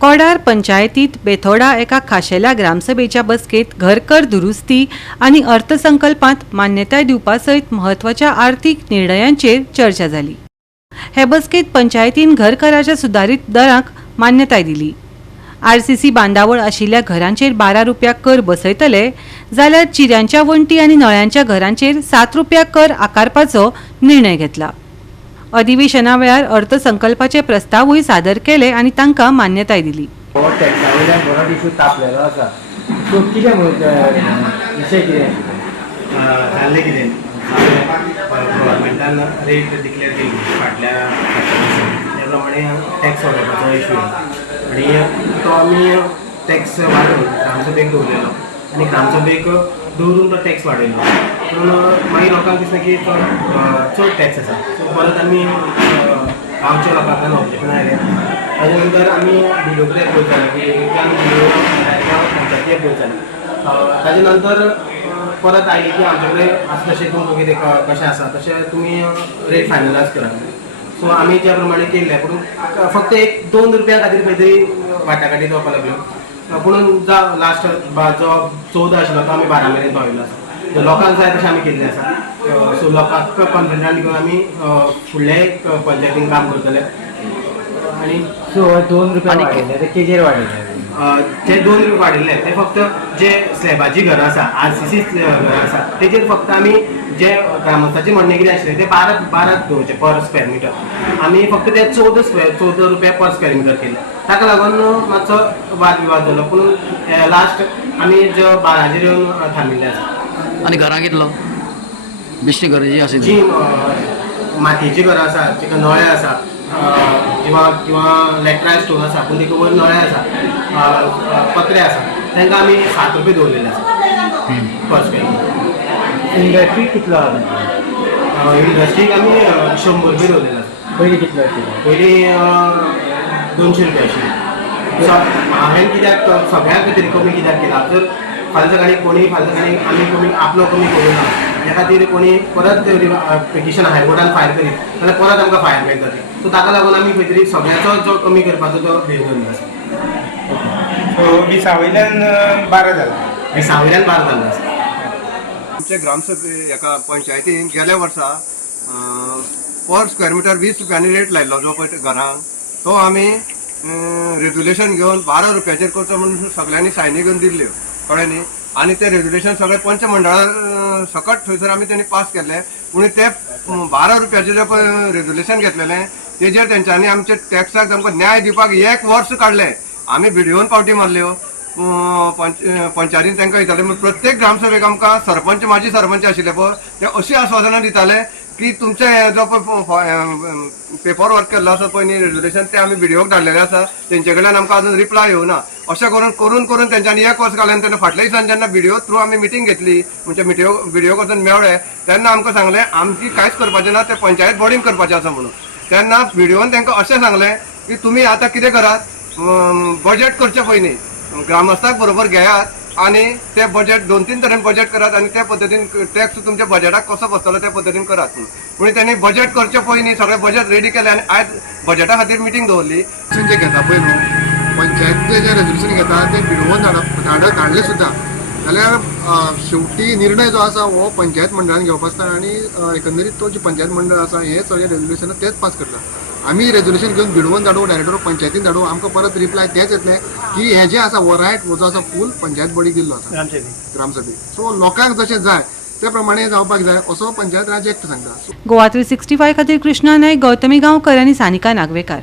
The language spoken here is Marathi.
कोडार पंचायतीत बेथोडा एका खाशेल्या ग्रामसभेच्या बसकेत घरकर दुरुस्ती आणि अर्थसंकल्पात मान्यताय दिवपा सयत महत्वाच्या आर्थिक निर्णयांचेर चर्चा जाली। हे बसकेत पंचायतीन घरकराच्या सुधारित दरांक मान्यताय दिली। आरसीसी बांदावळ आशिल्ल्या घरांचेर 12 रुपया कर बसयतले जाल्यार चिऱ्यांच्या वण्टी आणि नळ्यांच्या घरांचेर 7 रुपया कर आकारपाचो निर्णय घेतला। अधिवेशना वेळार अर्थसंकल्पाचे प्रस्तावूय सादर केले आणि तांकां मान्यताय दिली। टॅक्सावयल्यान बरोच इशू तापलेलो आसा, सो कितें विशय कितें जाल्लें कितें गव्हर्मेंटान रेट डिक्लेअर केली फाटल्या त्या प्रमाणे टॅक्स वाडोवपाचो इशू आणि तो आमी टॅक्स वाडोवन ग्रामसभेक दवरलेलो आणि ग्रामसभेक दवरून तो टॅक्स वाडयलो, पूण मागीर लोकांक दिसलें की तो चड टॅक्स आसा, सो परत आमी गांवच्या लोकांक ऑब्जेक्शन आयलें। ताजे नंतर आमी बिडिओ कडेन अप्रोच जालें की पंचायती अप्रोच जाली। ताजे नंतर परत आयली की आमचे कडेन आसा तशें तुमकां कितें कशें आसा तशें तुमी रेट फायनलायज करात। सो आमी ज्या प्रमाणे केल्लें, पूण फक्त 1-2 रुपया खातीर खंय तरी वाटाघाटी जावपाक लागल्यो, पूण लास्ट जो 14 आशिल्लो तो आमी 12 मेरेन पावयल्लो आसा। लोकांक जाय तशें आमी केल्लें आसा, सो लोकांक कॉन्फिडंटान घेवन आमी फुडले पंचायतीन काम करतले। आणि सो 2 रुपया वाडयले ते केजेर वाडयले जे 2 रुपया वाडयले ते फक्त जे स्लॅबाची घरां आसा, आरसीसी घरां आसा तेजेर फक्त आमी जे ग्रामस्थाची म्हणणें कितें आशिल्लें ते 12 दवरचे पर स्क्वेअर मिटर, आमी फक्त ते 14 रुपया पर स्क्वेअर मिटर केले। ताका लागून मातसो वाद विवाद जालो, पूण लास्ट आमी जो 12चेर येवन थांबिल्ले आसा। आणि घरां कितलो बिश्टी घरां जी आसा जी मातयेची घरां आसा, तिका नळे आसा किंवा लॅट्रायड स्टोन आसा पूण तिका वयर नळे आसा, पत्रे आसा, तांकां आमी 7 रुपया दवरलेले आसा पर स्क्वेअर। इंडस्ट्री कितलो आसा? इंडस्ट्रीक आमी 100 रुपया दवरलेले आसा। पयलीं कितलो आशिल्लो? पयलीं 200 रुपया आशिल्ली। हांवें कित्याक सगळ्याक खातीर कमी कित्याक केला, जर फाल्यां सकाळी आमी कमी आपलो कमी करूं ना, त्या खातीर कोणी परत पिटिशन हायकोर्टान फायल करीत जाल्यार परत आमकां फायल बॅक जातली, सो ताका लागून आमी खंय तरी सगळ्याचो जो कमी करपाचो तो भेव दवरलो आसा। सो 20 वयल्यान 12 जाला, 20 वयल्यान 12 जाल्लो आसा। आमच्या ग्रामसभे एका पंचायतीन गेल्या वर्सा पर स्क्वेअर मिटर 20 रुपयांनी रेट लायल्लो जो पळय घरांक, तो आमी रेजुलेशन घेवन 12 रुपयाचेर करचो म्हणून सगळ्यांनी सायनी घेवन दिल्ल्यो कळ्ळें न्ही, आणि ते रेजुलेशन सगळे पंचमंडळा सकट थंयसर आमी तेणी पास केल्ले, पूण ते 12 रुपयाचें जे पळय रेजुलेशन घेतलेलें तेजेर तेंच्यांनी आमचे टॅक्साक आमकां न्याय दिवपाक 1 वर्स काडलें। आमी भिडिओन पावटी मारल्यो, पंचायतीन तांकां दिताले, प्रत्येक ग्रामसभेक आमकां सरपंच माजी सरपंच आशिल्ले पळय ते अशी आस्वादनां दिताले की तुमचे जो पेपर वर्क केल्लो आसा पळय न्ही रेजुलेशन ते आमी भिडिओक धाडलेले आसा, तेंचे कडल्यान आमकां अजून रिप्लाय येवना। अशें करून तेंच्यांनी 1 वर्स काडलें, तेन्ना फाटल्या दिसान जेन्ना भिडिओ थ्रू आमी मिटींग घेतली, म्हणजे भिडिओ वचून मेळ्ळे तेन्ना आमकां सांगलें आमची कांयच करपाचें ना, तें पंचायत बॉडीन करपाचें आसा म्हणून। तेन्ना भिडिओन तांकां अशें सांगलें की तुमी आतां कितें करात, बजेट करचे पयलीं ग्रामस्थाक बरोबर घेयात आणि ते बजेट 2-3 तरेन बजेट करात आणि त्या पद्दतीन टॅक्स तुमच्या बजेटाक कसो बसतलो त्या पद्दतीन करात। पूण त्यांनी बजेट करचे पयलीं सगळे बजेट रेडी केले आणि आयज बजेटा खातीर मिटींग दवरली। जे घेता पळय न्हू पंचायतीचें जे रेजोल्युशन घेता ते भिडोवन धाडले सुद्दां जाल्यार शेवटी निर्णय जो आसा हो पंचायत मंडळान घेवप आसता आणि एकंदरीत तो जे पंचायत मंडळ आसा हे सगळे रेजोल्युशन तेच पास करता। आमी रेजोल्युशन घेवन भिडोवन धाडू, डायरेक्टर पंचायतीन धाडू, आमकां परत रिप्लाय तेच येतले की हे जे आसा हो रायट हो जो आसा फूल पंचायत बॉडी दिल्लो आसा ग्रामसभेक, सो लोकांक जशें जाय ते प्रमाणे जावपाक जाय असो पंचायत राज एक्ट सांगता। गोवा 365 खातीर कृष्णा नायक, गौतमी गांवकर आनी सानिका नागवेकार।